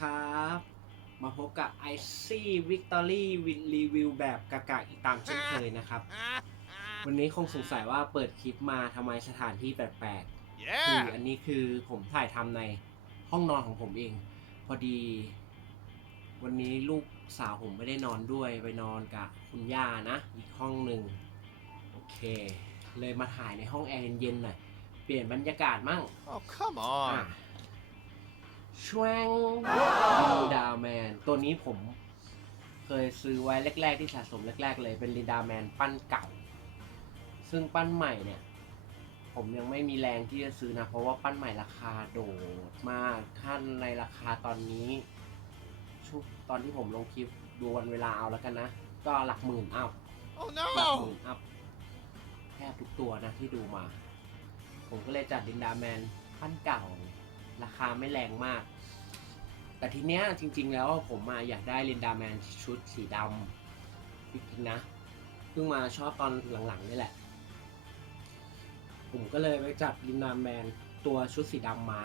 ครับ มาพบกับ Icy Victory with Review แบบกากๆอีกตามเช่นเคยนะครับ วันนี้คงสงสัยว่าเปิดคลิปมาทำไมสถานที่แปลกๆคือ Yeah. อันนี้คือผมถ่ายทำในห้องนอนของผมเอง พอดี วันนี้ลูกสาวผมไม่ได้นอนด้วยไปนอนกับคุณย่านะ อีกห้องหนึ่งโอเค เลยมาถ่ายในห้องแอร์เย็นๆหน่อยเปลี่ยนบรรยากาศมั่ง Oh, come อะ on. ชวงลินดาแมน ตัวนี้ผมเคยซื้อไว้แรก ๆ ที่สะสมแรก ๆ เลยเป็นลินดาแมนปั้นเก่า ซึ่งปั้นใหม่เนี่ย ผมยังไม่มีแรงที่จะซื้อนะ เพราะว่าปั้นใหม่ราคาโดดมากขั้นในราคาตอนนี้ช่วงตอนที่ผมลงคลิปดูวันเวลาเอาแล้วกันนะ ก็หลักหมื่นอัพ Oh หลักหมื่ no. นอัพแทบทุกตัวนะที่ดูมา ผมก็เลยจัดลินดาแมนขั้นเก่า ราคาไม่แรงมาก แต่ทีเนี้ยจริง ๆ แล้วผมมาอยากได้ลินดาแมนชุดสีดำจริงๆนะเพิ่งมาชอบตอนหลังๆนี่แหละ ผมก็เลยไปจัดลินดาแมนตัวชุดสีดำมา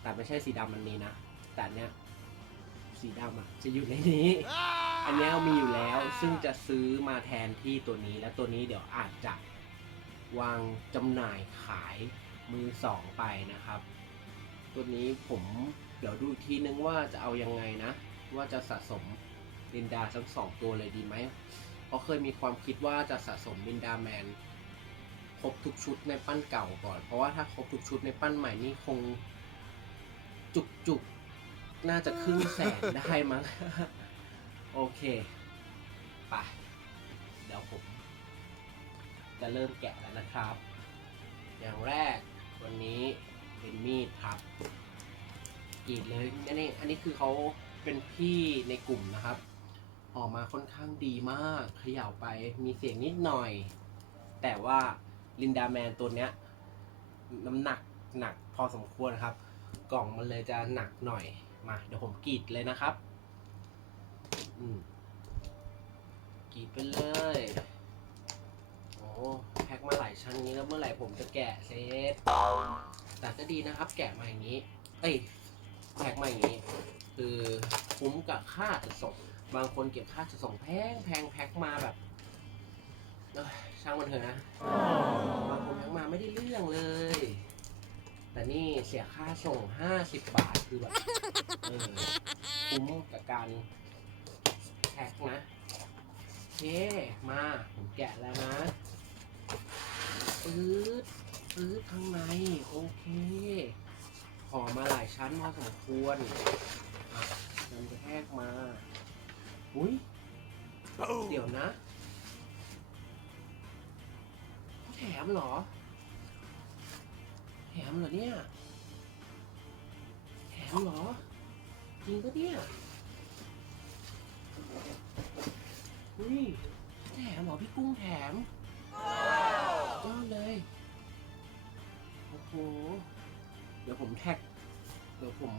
แต่ไม่ใช่สีดำอันนี้นะ แต่เนี้ยสีดำอะจะอยู่ในนี้ อันเนี้ยมีอยู่แล้วซึ่งจะซื้อมาแทนที่ตัวนี้และตัวนี้เดี๋ยวอาจจะวางจำหน่ายขาย มือสองไปนะครับ ตัวนี้ผมเดี๋ยวดูทีนึงว่าจะเอายังไงนะ ว่าจะสะสมลินดาทั้งสองตัวเลยดีไหมเพราะเคยมีความคิดว่าจะสะสมลินดาแมนครบทุกชุดในปั้นเก่าก่อน เพราะว่าถ้าครบทุกชุดในปั้นใหม่นี่คงจุกจุกๆน่าจะครึ่งแสนได้มั้ง โอเคไปเดี๋ยวผมจะเริ่มแกะแล้วนะครับ อย่างแรก วันนี้เป็นมีดครับกรีดเลยอันนี้อันนี้คือเขาเป็นพี่ในกลุ่มนะครับ ออกมาค่อนข้างดีมากเขย่าไปมีเสียงนิดหน่อย แต่ว่าลินดาแมนตัวเนี้ยน้ำหนักหนักพอสมควรครับ กล่องมันเลยจะหนักหน่อยมาเดี๋ยวผมกรีดเลยนะครับอืมกรีดไปเลย โอ้ มาหลายชั้นนี้แล้วเมื่อไหร่ผมจะแกะเซตแต่ก็ดีนะครับ แกะมาอย่างนี้ เอ้ยแพ็คมาอย่างนี้ คือคุ้มกับค่าจะส่ง บางคนเก็บค่าจะส่งแพงแพงแพ็คมาแบบช่างมันเถอะนะบางคนแพ็คมาไม่ได้เรื่องเลย แต่นี่เสียค่าส่ง 50 บาทคือแบบเออคุ้มกับการแพ็คนะโอเคมาผมแกะแล้วนะ ปื๊ดปื๊ดข้างในโอเคห่อมาหลายชั้นพอสมควรอะมันจะแทกมา อุ้ยเดี๋ยวนะแถมเหรอ แถมเหรอเนี่ย แถมเหรอ จริงปะเนี่ยอุ้ยแถมเหรอพี่กุ้งแถม ยอดเลย โอ้โห เดี๋ยวผมแท็ก เดี๋ยวผม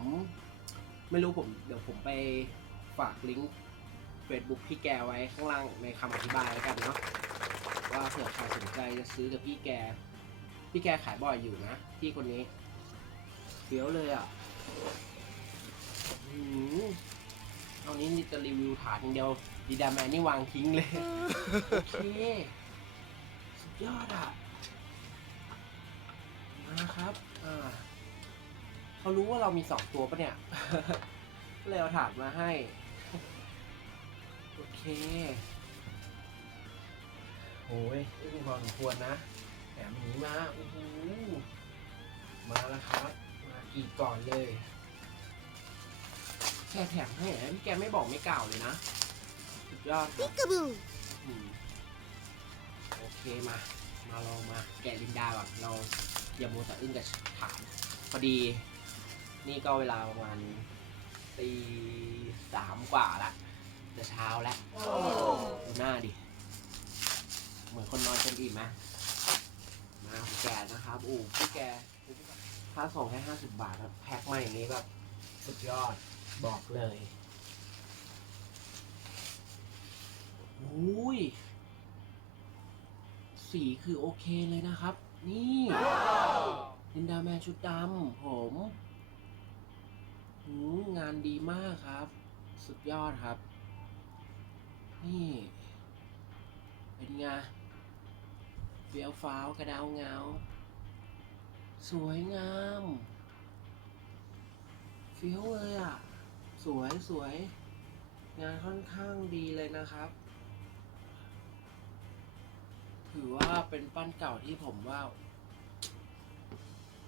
ไม่รู้ผม เดี๋ยวผมไปฝากลิงก์ Facebook พี่แกไว้ข้างล่างในคำอธิบายแล้วกันเนาะ ว่าเผื่อใครสนใจจะซื้อกับพี่แก พี่แกขายบ่อยอยู่นะ พี่คนนี้เฟี้ยวเลยอะอืมเอานี้จะรีวิวถาดอย่างเดียวดีดาแมนนี่วางทิ้งเลย โอเคสุด ยอดอะมาครับอ่าเขารู้ว่าเรามีสองตัวปะเนี่ยก็เลยเอาถาดมาให้ โอเคโอ้ยอึ้งพอสมควรนะแถมหนีมาโอ้โหมาแล้วครับ มากี่ก่อนเลยแค่แถมให้เหรอพี่แกไม่บอกไม่กล่าวเลยนะสุดยอดครับ Peekaboo. อืม โอเคมา มาลองมาแกะลินดาก่อนเราอย่าโมแต่อึ้งกับถามพอดี นี่ก็เวลาประมาณตีสามกว่าละจะเช้าแล้วดูหน้าดิ เหมือนคนนอนเต็มอิ่มไหมมาผมแกะนะครับอู้พี่แกค่าส่งแค่ห้าสิบบาทครับแพ็คมาอย่างนี้แบบสุดยอดบอกเลยอุ้ย สีคือโอเคเลยนะครับ นี่ลินดาแมนชุดดำผมงานดีมากครับ สุดยอดครับ นี่ เป็นไงเฟี้ยวฟ้าวกระดาวเงา สวยงามเฟี้ยวเลยอะ สวยสวย งานค่อนข้างดีเลยนะครับ ถือว่าเป็นปั้นเก่าที่ผมว่า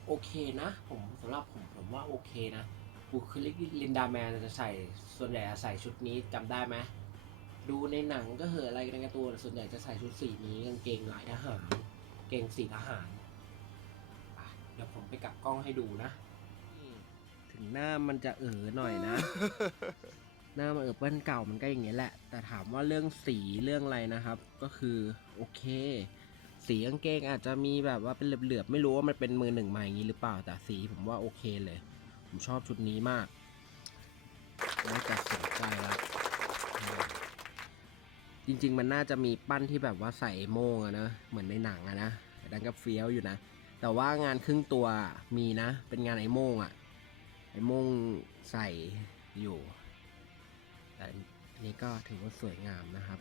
โอเคนะ ผมสำหรับผมผมว่าโอเคนะบุคลิกลินดาแมนจะใส่ส่วนใหญ่จะใส่ชุดนี้จำได้ไหมดูในหนังก็เหอะอะไรในการ์ตูนส่วนใหญ่จะใส่ชุดสีนี้กางเกงลายทหารกางเกงสีทหารอะเดี๋ยวผมไปกลับกล้องให้ดูนะนี่ถึงหน้ามันจะเออหน่อยนะ หน้ามันเออเปิ้ลเก่ามันก็อย่างเงี้ยแหละ แต่ถามว่าเรื่องสีเรื่องอะไรนะครับ ก็คือโอเค สีกางเกงอาจจะมีแบบว่าเป็นเหลือบๆ ไม่รู้ว่ามันเป็นมือหนึ่งมาอย่างนี้หรือเปล่า แต่สีผมว่าโอเคเลย ผมชอบชุดนี้มากน่าจะสนใจละจริง ๆ มันน่าจะมีปั้นที่แบบว่าใส่โมงอะนะ เหมือนในหนังอะนะดันก็เฟี้ยวอยู่นะ แต่ว่างานครึ่งตัวมีนะ เป็นงานไอ้โมงอะไอ้โมงใส่อยู่ แต่อันนี้ก็ถือว่าสวยงามนะครับ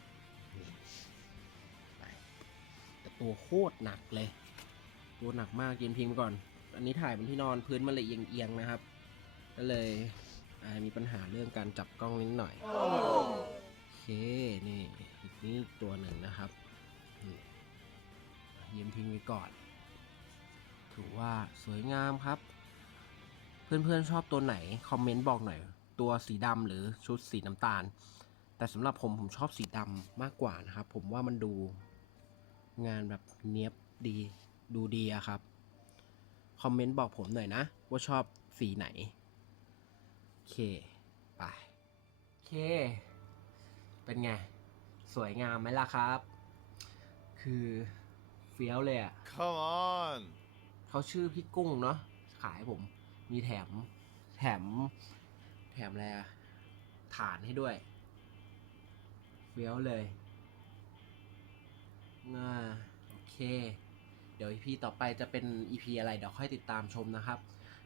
นี่ไปแต่ตัวโคตรหนักเลย ตัวหนักมากยืนพิงไปก่อน อันนี้ถ่ายบนที่นอนพื้นมันเลยเอียงๆนะครับ ก็เลยมีปัญหาเรื่องการจับกล้องนิดหน่อยโอเคนี่อีกนี่ตัวหนึ่งนะครับนี่ยืนพิงไว้ก่อน ถือว่าสวยงามครับ เพื่อนๆชอบตัวไหน คอมเมนต์บอกหน่อย ตัวสีดำหรือชุดสีน้ำตาล แต่สำหรับผมผมชอบสีดำมากกว่านะครับ ผมว่ามันดูงานแบบเนี้ยบดีดูดีอะครับ คอมเมนต์บอกผมหน่อยนะ ว่าชอบสีไหนโอเค ไปโอเค เป็นไง สวยงามไหมล่ะครับ คือเฟี้ยวเลยอะ Come on. เขาชื่อพี่กุ้งเนาะขายผม มีแถมแถมแถ มอะไรอะฐานให้ด้วยเฟี้ยวเลยน่าโอเค เดี๋ยว EP ต่อไปจะเป็น EP อะไรเดี๋ยวค่อยติดตามชมนะครับ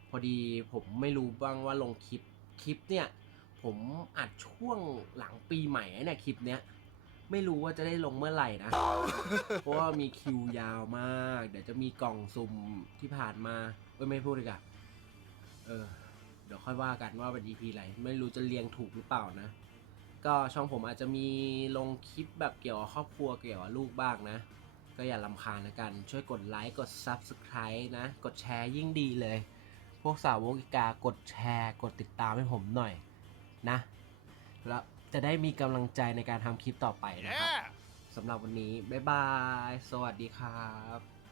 พอดีผมไม่รู้บ้างว่าลงคลิปคลิปเนี่ย ผมอัดช่วงหลังปีใหม่เนี่ยคลิปเนี้ยไม่รู้ว่าจะได้ลงเมื่อไหร่นะ เพราะว่ามีคิวยาวมาก เดี๋ยวจะมีกล่องสุ่มที่ผ่านมาเอ้ยไม่พูดดีกว่าเออ เดี๋ยวค่อยว่ากันว่าเป็น EP อะไรไม่รู้จะเรียงถูกหรือเปล่านะ ก็ช่องผมอาจจะมีลงคลิปแบบเกี่ยวกับครอบครัวเกี่ยวกับลูกบ้างนะ ก็อย่าลำคาญนะกัน ช่วยกดไลค์กด Subscribe นะ กดแชร์ยิ่งดีเลย พวกสาวกอีกากดแชร์ กดติดตามให้ผมหน่อยนะ แล้วจะได้มีกำลังใจในการทำคลิปต่อไปนะครับ Yeah. สำหรับวันนี้ บ๊ายบาย สวัสดีครับ